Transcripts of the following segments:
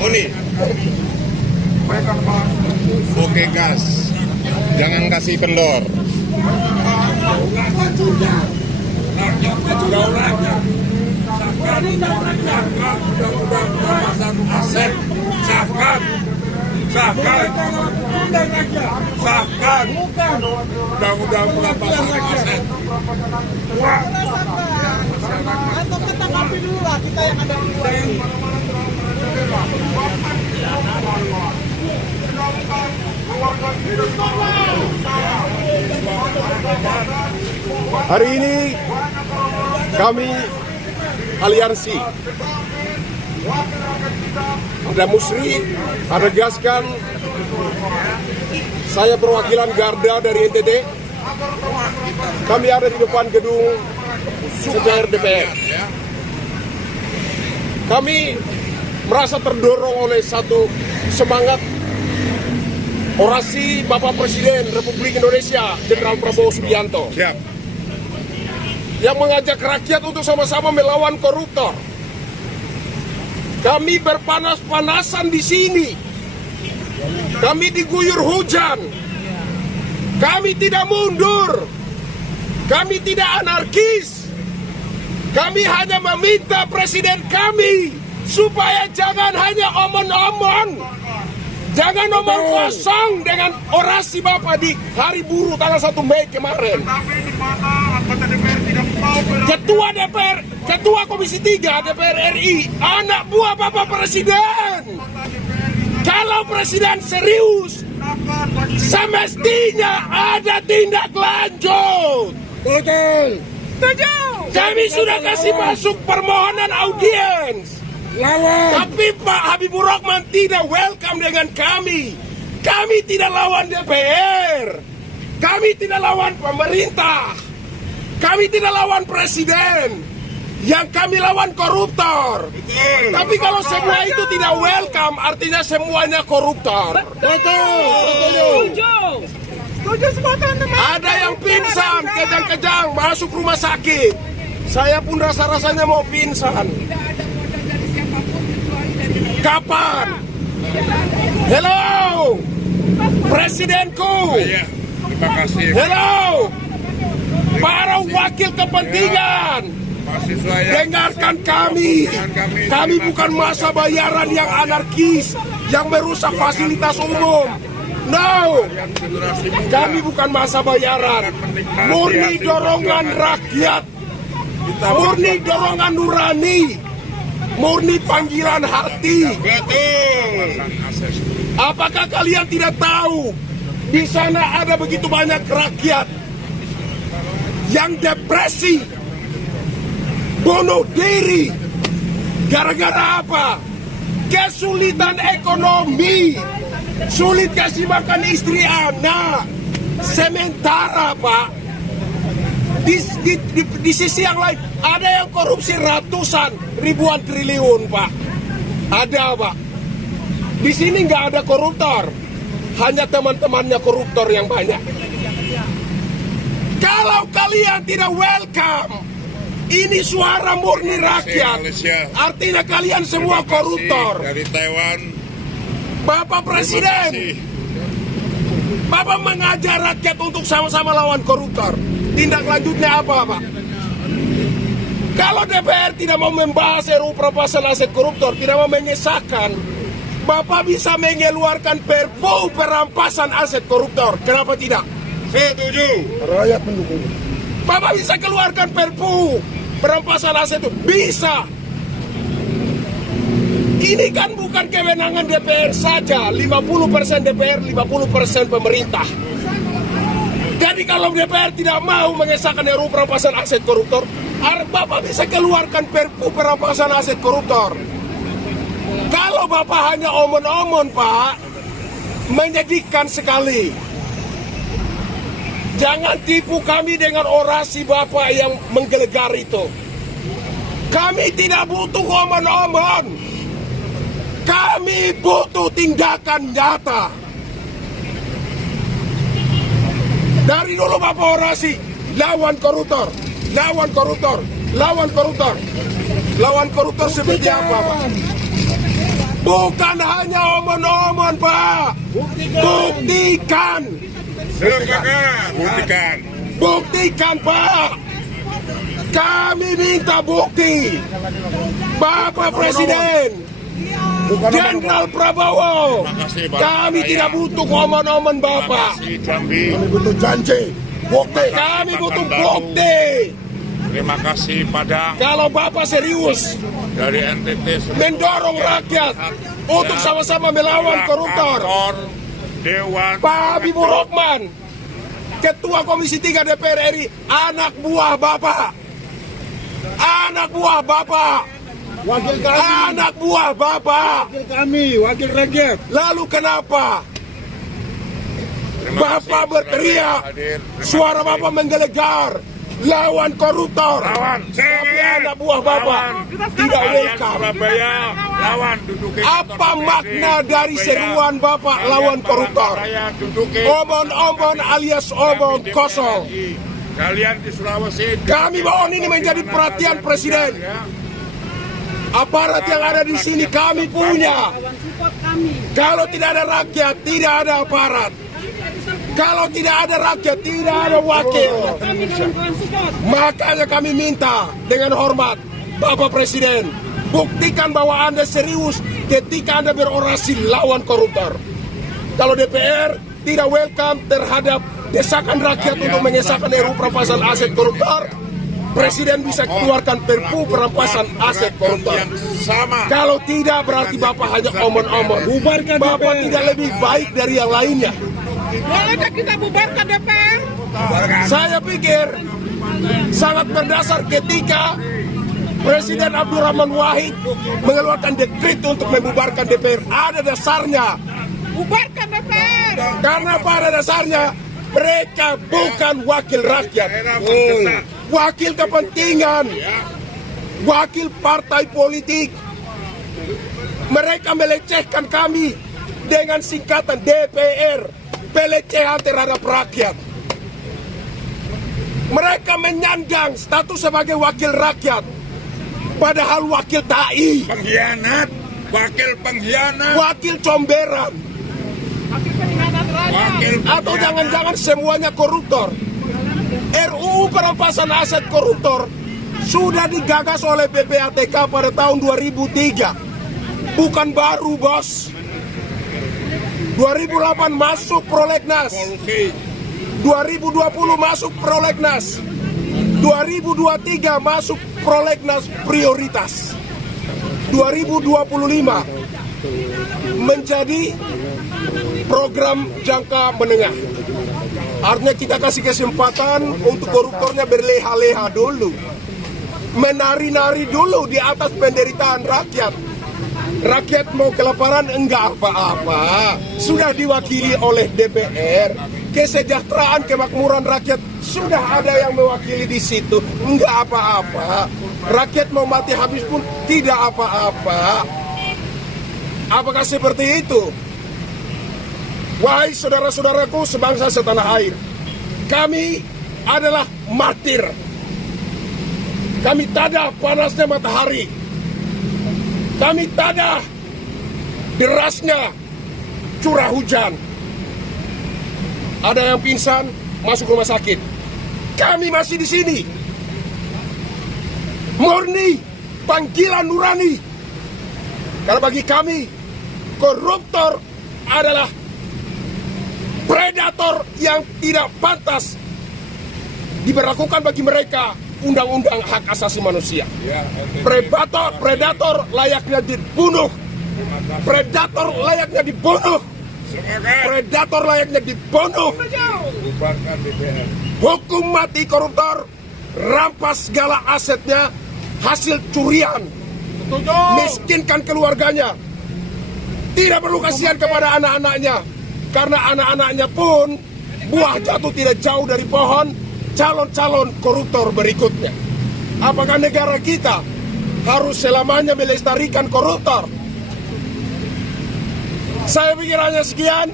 Oni, oke gas, jangan kasih kendor. Mudah-mudahan perampasan aset. Atau kita kapi dulu lah, kita yang ada di luar ini. Hari ini kami aliansi, ada Musri, ada Gaskan, saya perwakilan Garda dari NTT. Kami ada di depan gedung DPR. Kami merasa terdorong oleh satu semangat orasi Bapak Presiden Republik Indonesia Jenderal Prabowo Subianto. Siap. Yang mengajak rakyat untuk sama-sama melawan koruptor. Kami berpanas-panasan di sini. Kami diguyur hujan. Kami tidak mundur. Kami tidak anarkis. Kami hanya meminta presiden kami supaya jangan hanya omong-omong. Jangan omong kosong dengan orasi Bapak di hari buruh tanggal 1 Mei kemarin. Ketua Komisi 3 DPR RI, anak buah Bapak Presiden. Kalau Presiden serius, semestinya ada tindak lanjut. Betul. Kami sudah kasih masuk permohonan audiens. Tapi Pak Habibur Rahman tidak welcome dengan kami. Kami tidak lawan DPR. Kami tidak lawan pemerintah. Kami tidak lawan presiden. Yang kami lawan koruptor. Tapi kalau semua itu tidak welcome, artinya semuanya koruptor. Ada yang pingsan, kejang-kejang, masuk rumah sakit. Saya pun rasa-rasanya mau pingsan. Kapan? Hello, presidenku. Terima kasih. Hello, para wakil kepentingan. Dengarkan kami. Kami bukan masa bayaran yang anarkis, yang merusak fasilitas umum. No, kami bukan masa bayaran. Murni dorongan rakyat. Murni dorongan nurani. Murni panggilan hati. Betul. Apakah kalian tidak tahu di sana ada begitu banyak rakyat yang depresi, bunuh diri, gara-gara apa? Kesulitan ekonomi, sulit kasih makan istri anak. Sementara Pak, di sisi yang lain ada yang korupsi ratusan ribuan triliun Pak. Ada Pak. Di sini nggak ada koruptor, hanya teman-temannya koruptor yang banyak. Kalau kalian tidak welcome, ini suara murni rakyat. Artinya kalian semua koruptor. Dari Taiwan. Bapak Presiden, Bapak mengajar rakyat untuk sama-sama lawan koruptor. Tindak lanjutnya apa Pak? Kalau DPR tidak mau membahas RUU perampasan aset koruptor, tidak mau mengesahkan, Bapak bisa mengeluarkan Perpu perampasan aset koruptor. Kenapa tidak? Setuju. Rakyat mendukung. Bapak bisa keluarkan Perpu perampasan aset itu. Bisa. Ini kan bukan kewenangan DPR saja. 50% DPR, 50% pemerintah. Jadi kalau DPR tidak mau mengesahkan RUU perampasan aset koruptor, Bapak bisa keluarkan Perpu perampasan aset koruptor. Kalau Bapak hanya omon-omon Pak, menyedihkan sekali. Jangan tipu kami dengan orasi Bapak yang menggelegar itu. Kami tidak butuh omon-omon. Kami butuh tindakan nyata. Dari dulu Bapak orasi, lawan koruptor, lawan koruptor, lawan koruptor. Lawan koruptor seperti apa, Pak? Bukan hanya omong-omong, Pak. Buktikan. Buktikan. Buktikan, Pak. Kami minta bukti. Bapak Presiden, Jenderal Prabowo, Makasih, Pak. kami tidak butuh omong-omong Bapak. Makasih Jambi. Kami butuh janji, bukti. Kami butuh bukti. Terima kasih Padang Kalau Bapak serius dari NTT mendorong rakyat untuk sama-sama melawan koruptor, Kantor Dewan Pak Habibur Rahman, Ketua Komisi 3 DPR RI, anak buah Bapak. Anak buah Bapak. Wakil kami, Anak buah Bapak. wakil kami, wakil rakyat. Lalu kenapa Terima Bapak kasih berteriak, hadir. Terima suara kasih. Bapak menggelegar, lawan koruptor? Lawan Tapi anak buah Bapak tidak welcome. Surabaya lawan duduki kantor Apa DPRD. makna dari Surabaya. seruan Bapak lawan koruptor? Palangkaraya duduki Omong-omong alias omong Kami kosong. DPR RI. Kalian di Sulawesi. Kami mohon ini menjadi perhatian Presiden. Ya. Aparat yang ada di sini kami punya. Kalau tidak ada rakyat, tidak ada aparat. Kalau tidak ada rakyat, tidak ada wakil. Makanya kami minta dengan hormat, Bapak Presiden, buktikan bahwa Anda serius ketika Anda berorasi lawan koruptor. Kalau DPR tidak welcome terhadap desakan rakyat untuk mengesahkan RUU perampasan aset koruptor, Presiden bisa keluarkan Perpu perampasan aset koruptor. Yang sama. Kalau tidak berarti Bapak hanya omong-omong. Bapak tidak lebih baik dari yang lainnya. Bolehkah kita bubarkan DPR? Saya pikir sangat berdasar ketika Presiden Abdurrahman Wahid mengeluarkan dekret untuk membubarkan DPR. Ada dasarnya. Bubarkan DPR. Karena pada dasarnya mereka bukan wakil rakyat. Wakil kepentingan. Wakil partai politik. Mereka melecehkan kami dengan singkatan DPR. Pelecehan terhadap rakyat. Mereka menyandang status sebagai wakil rakyat. Padahal wakil TAI. Pengkhianat. Wakil pengkhianat. Wakil comberan. Wakil Atau jangan-jangan semuanya koruptor. RUU perampasan aset koruptor sudah digagas oleh PPATK pada tahun 2003. Bukan baru, bos. 2008 masuk prolegnas. Polusi. 2020 masuk prolegnas. 2023 masuk prolegnas prioritas. 2025 menjadi program jangka menengah. Artinya kita kasih kesempatan untuk koruptornya berleha-leha dulu. Menari-nari dulu di atas penderitaan rakyat. Rakyat mau kelaparan enggak apa-apa. Sudah diwakili oleh DPR. Kesejahteraan kemakmuran rakyat sudah ada yang mewakili di situ. Enggak apa-apa. Rakyat mau mati habis pun tidak apa-apa. Apakah seperti itu? Wahai saudara-saudaraku sebangsa setanah air, kami adalah martir. Kami tada panasnya matahari. Kami tada derasnya curah hujan. Ada yang pingsan masuk rumah sakit. Kami masih di sini. Murni panggilan nurani. Karena bagi kami koruptor adalah predator yang tidak pantas diberlakukan bagi mereka undang-undang hak asasi manusia. Predator layaknya dibunuh. Predator layaknya dibunuh. Predator layaknya dibunuh. Bubarkan DPR. Hukum mati koruptor, rampas segala asetnya, hasil curian, miskinkan keluarganya. Tidak perlu kasihan kepada anak-anaknya, karena anak-anaknya pun buah jatuh tidak jauh dari pohon calon-calon koruptor berikutnya. Apakah negara kita harus selamanya melestarikan koruptor? Saya pikir hanya sekian.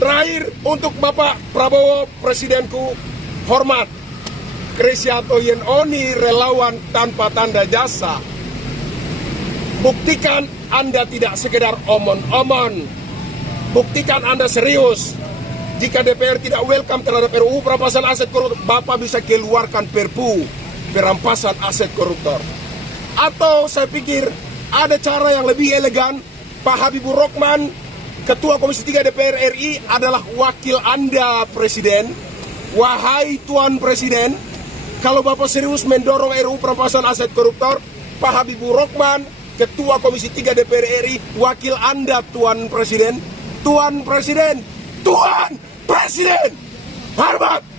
Terakhir untuk Bapak Prabowo, Presidenku, hormat. Krisyanto Yenoni relawan tanpa tanda jasa. Buktikan Anda tidak sekedar omon-omon. Buktikan Anda serius. Jika DPR tidak welcome terhadap RUU perampasan aset koruptor, Bapak bisa keluarkan Perpu perampasan aset koruptor. Atau saya pikir ada cara yang lebih elegan. Pak Habibur Rahman, Ketua Komisi 3 DPR RI, adalah wakil Anda, Presiden. Wahai Tuan Presiden, kalau Bapak serius mendorong RUU perampasan aset koruptor, Pak Habibur Rahman, Ketua Komisi 3 DPR RI, wakil Anda, Tuan Presiden. Tuan Presiden, Tuan Presiden, hormat!